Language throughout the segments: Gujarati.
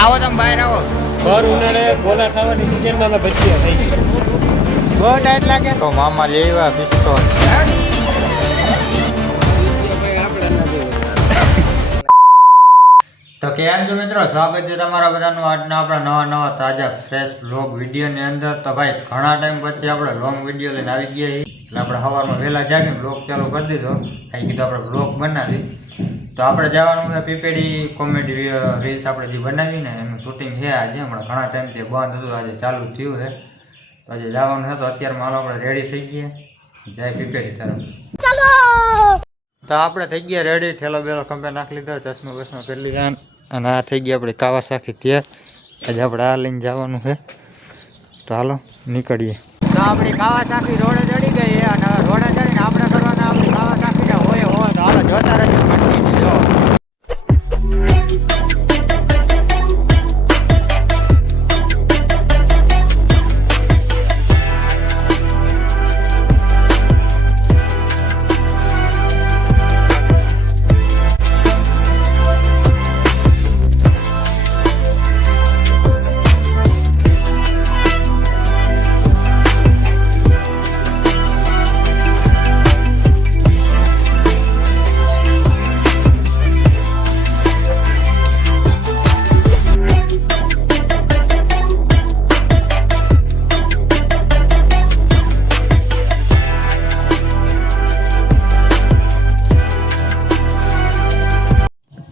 આવો તમે બહાર આવો. ભર ઉનાળે ગોલા ખાવાની સિઝનમાં ભજીયા થઈ છે. બહુ ટાઈટ લાગે તો મામા લેવા પિસ્તોલ. તો કેમ છો મિત્રો, સ્વાગત છે તમારા બધાનું આજના આપણા નવા તાજા ફ્રેશ વ્લોગ વિડીયોની અંદર. તો ભાઈ ઘણા ટાઈમ પછી આપણે લોંગ વિડીયો લઈને આવી ગયા છીએ. એટલે આપણે સવારમાં વહેલા જાગીને વ્લોગ ચાલુ કરી દીધો. કંઈ કીધું આપણે વ્લોગ બનાવી. તો આપણે જવાનું છે પીપેડી કોમેડી રીલ્સ આપણે જે બનાવી ને એનું શૂટિંગ છે આજે. હમણાં ઘણા ટાઈમથી બંધ હતું, આજે ચાલુ થયું છે. તો આજે જવાનું છે. તો અત્યારે માલો આપણે રેડી થઈ ગયા, જાય પીપેડી તરફ. ચાલો તો આપણે થઈ ગયા રેડી, ઠેલો બેલો ખંભે નાખી લીધો, ચશ્મો બસમો કરી લીધા અને આ થઈ ગયા આપણે કાવાસાકી તૈયાર. આજે આપણે આ લઈને જવાનું છે. તો હાલો નીકળીએ. તો આપણી કાવાસાકી રોડે ચડી ગઈ અને રોડે ચડીને આપણે કરવાના આપણી કાવાસાકી હોય તો હાલો જોતા રહેજો, કન્ટિન્યુ જો.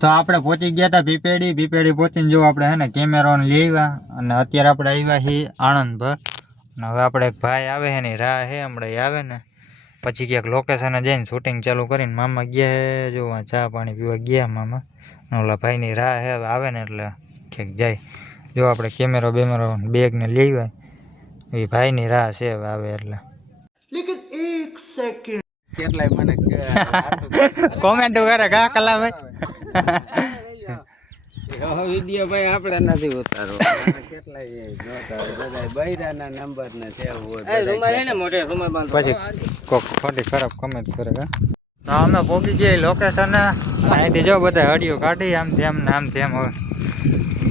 તો આપણે પહોંચી ગયા હતા પીપેડી પહોંચીને જો આપણે હે ને કેમેરાને લઈ આવ્યા અને અત્યારે આપણે આવ્યા છીએ આણંદ પર. અને હવે આપણે એક ભાઈ આવે છે ને રાહ છે, હમણાં આવે ને પછી ક્યાંક લોકેશને જઈને શૂટિંગ ચાલુ કરીને મામા ગયા છે. જો ચા પાણી પીવા ગયા મામા, ઓલા ભાઈની રાહ છે, હવે આવે ને એટલે ક્યાંક જાય. જો આપણે કેમેરો બેમેરો બેગને લઈ આવ્યા, એ ભાઈની રાહ છે, હવે આવે એટલે. લેકિન એક સેકન્ડ કેટલાય મને કોમેન્ટ કરે કા કલાભાઈ વિડીયો ભાઈ આપણે નથી ઉતારો. કેટલાય બધા બૈરાના નંબર ને છે પછી કોક ખોટી ખરાબ કમેન્ટ કરે કા. તો અમે પહોંચી ગયા લોકેશન, અહીંથી જો બધા હડિયો કાઢી આમ તેમ ને આમ તેમ. હવે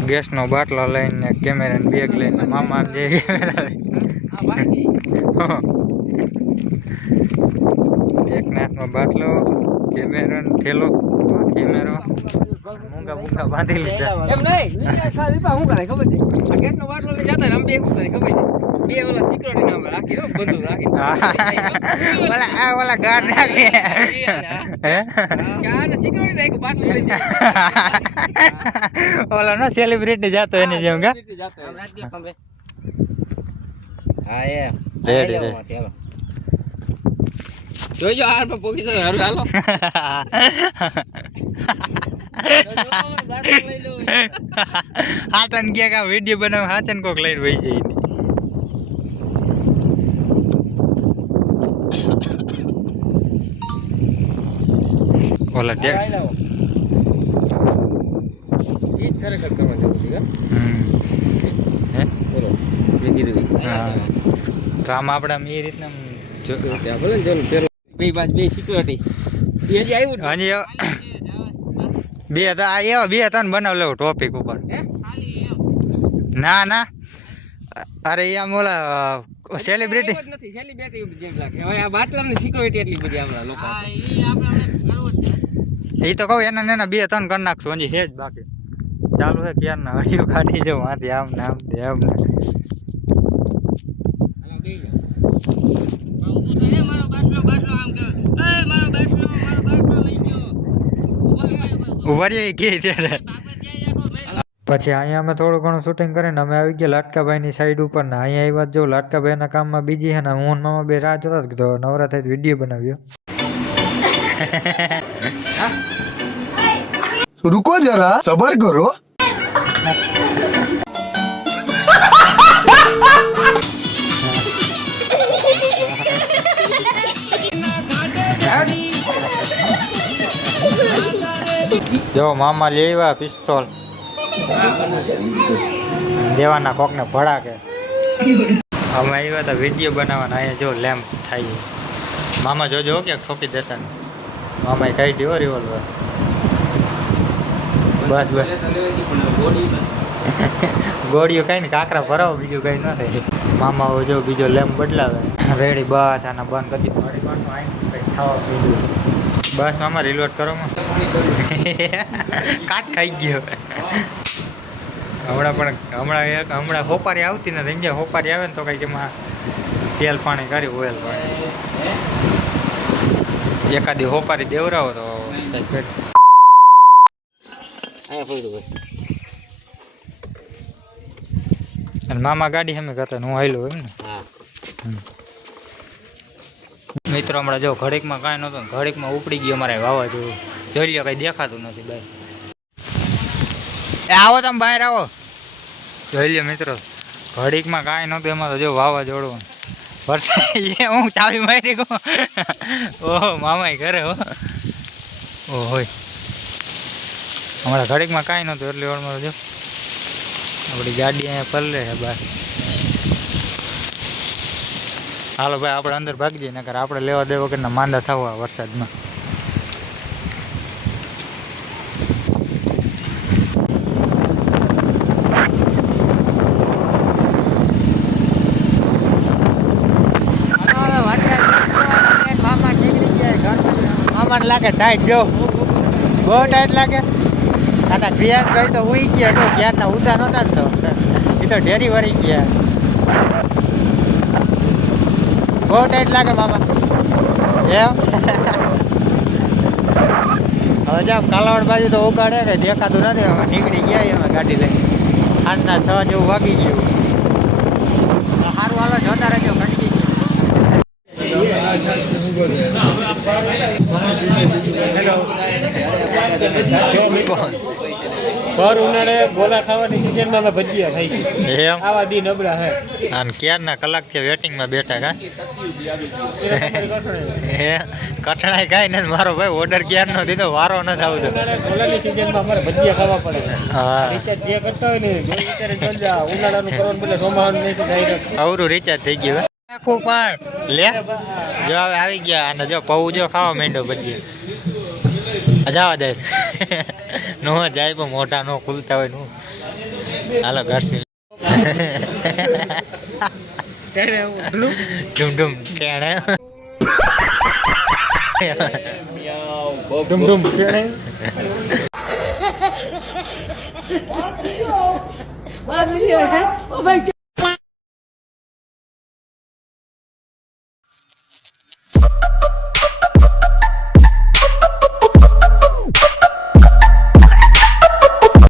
ગેસનો બાટલો લઈને કેમેરાની બેગ લઈને મામા આમ જઈ એક હાથમાં બાટલો, કેમેરો ઠેલો, કેમેરો મૂંગા બાંધી લીધા. એમ નહીં હું કરે ખબર છે, આ ગેસનો બાટલો લઈ જતા અમે બે શું કરે ખબર છે, બે ઓલા સિક્યોરિટી નામ રાખી દો, બંદૂક રાખી ઓલા ગાર્ડ રાખી હે ક્યાં સિક્યોરિટી રાખી બાટલો લઈ જાય. ઓલા નો સેલિબ્રિટી જાતો એની જેમ કા રાજ્ય ખંભે. હા એ રેડી જોઈજો આ પર પોકી તો હાલો હાથન કે કા વિડિયો બનાવ હાથન કોક લઈને વઈ જાય. ઓલા કે ઈ ખરેખર કરવા જેવું છે. હે બોલો જે કીધું. હા તો આમ આપણે એ રીતના ભલે ને ચાલો બે બાજ બે સિક્યોરિટી એ હજી આવ્યું હજી બે એવા બે ત્રણ બનાવ લેવો ટોપિક ઉપર. ના ના અરે આમ ઓલા સેલિબ્રિટી નથી, સેલિબ્રિટી જેમ લાગે. હવે આ બાટલાની સિક્યોરિટી એટલી બધી આપણા લોકો. એ તો કહું એના બે ત્રણ કરી નાખશું, હજી છે જ બાકી. ચાલુ છે ક્યારના હડિયો કાઢી જાઉં આથી આમ ને આમ ને. ઉભરી ગઈ ત્યારે પછી અહીંયા અમે થોડું ઘણું શૂટિંગ કરીને અમે આવી ગયા લાટકાભાઈની સાઈડ ઉપર ને અહીંયા આવ્યા જો લાટકાભાઈના કામમાં બીજી છે ને હું મામા બે રાહ જોતા તો નવરા થઈ વિડીયો બનાવ્યો. रुको जरा सबर करो. જો મામા લેવા પિસ્તોલ દેવાના કોકને ભડાકે. અમે આવ્યા હતા વિડીયો બનાવવાના, અહીંયા જો લેમ્પ થાય. મામા જોજો કે ઠોકી દેતા ને. મામાએ કાઢી દીધો રિવોલ્વર. બસ બસ ગોળીઓ કઈ ને કાંકરા ભરાવો બીજું કઈ ન થાય. મામાઓ જો બીજો લેમ્પ બદલાવે રેડી. બસ આના બંધ કરી દીધું. ગાડી બંધ આવીને કઈ ખાવા પીધું. બસ મામા રિલોડ કરો માં. કાટ ખાઈ ગયો. હમણાં હોપારી આવતી નથી. સમજ્યા હોપારી આવે ને તો કઈ એમાં તેલ પાણી કરી ઓઇલ પાણી એકાદી હોપારી દેવરાવો તો કઈ પેટ. અને મામા ગાડી સામે કરતા હું હાલ્યો એમ ને. મિત્રો હમણાં જો ઘડીકમાં કાંઈ નહોતું, ઘડીકમાં ઉપડી ગયો અમારે વાવાઝોડું. જોઈ લ્યો કઈ દેખાતું નથી ભાઈ. એ આવો તમે બહાર આવો. જોઈ લ્યો મિત્રો ઘડીકમાં કાંઈ નહોતું, એમાં તો જો વાવાઝોડું વરસાદ. એ હું ચાવી મારી ગયો. ઓહો મામા ઘરે હો. ઓહ હોય હમણાં ઘડીકમાં કાંઈ નહોતું એટલે વાળમાં જો આપણી ગાડી અહીંયા પલરે છે બહાર. હાલો ભાઈ આપણે અંદર ભાગી જઈએ, નકર આપણે લેવા દે વગરના માંદા થવા વરસાદમાં. મામાને લાગે ટાઈટ જો બહુ ટાઈટ લાગે. આના ક્રિયાસ ભાઈ તો ઉઈ ગયા તો ક્યારના ઉતા નહોતા ને તો એ તો ઢેરી વળી ગયા. બહુ ટાઈટ લાગે મામા એમ. હવે જાવ કાલાવડ બાજુ તો ઉગાડે કે દેખાતું નથી. હવે નીકળી ગયા એમાં ગાડી લઈને. સાંજના 6 જેવું વાગી ગયું. સારું હાલો જોતા રહેજો ઘટકી ભર ઉનાળે ગોલા ખાવાની સિઝનમાં ભજીયા થાય છે. એમ આવા દી નબળા હે. અને ક્યારના કલાકથી વેટિંગમાં બેઠા કા હે કઠણાઈ કાંઈ નથી. મારો ભાઈ ઓર્ડર ક્યારનો દીધો વારો નથી આવતો. ગોલાની સિઝનમાં અમારે ભજીયા ખાવા પડે. હા રિચાર્જ જે કરતા હોય ને જો વિચારે ચાલજા ઉનાળાનું કરવાનું બદલે ચોમાસાનું નહીં તો ડાયરેક્ટ અવરું રિચાર્જ થઈ ગયું. આખું પણ લે જો હવે આવી ગયા. અને જો પૌ જો ખાવા માંડ્યો ભજીયા. જવા દે નો જાય પણ મોઢા નો ખુલતા હોય નું. હાલો ઘરથી ડુમ ડુમ કેણે ડુમ ડુમ ટેણે. ઓ ભાઈ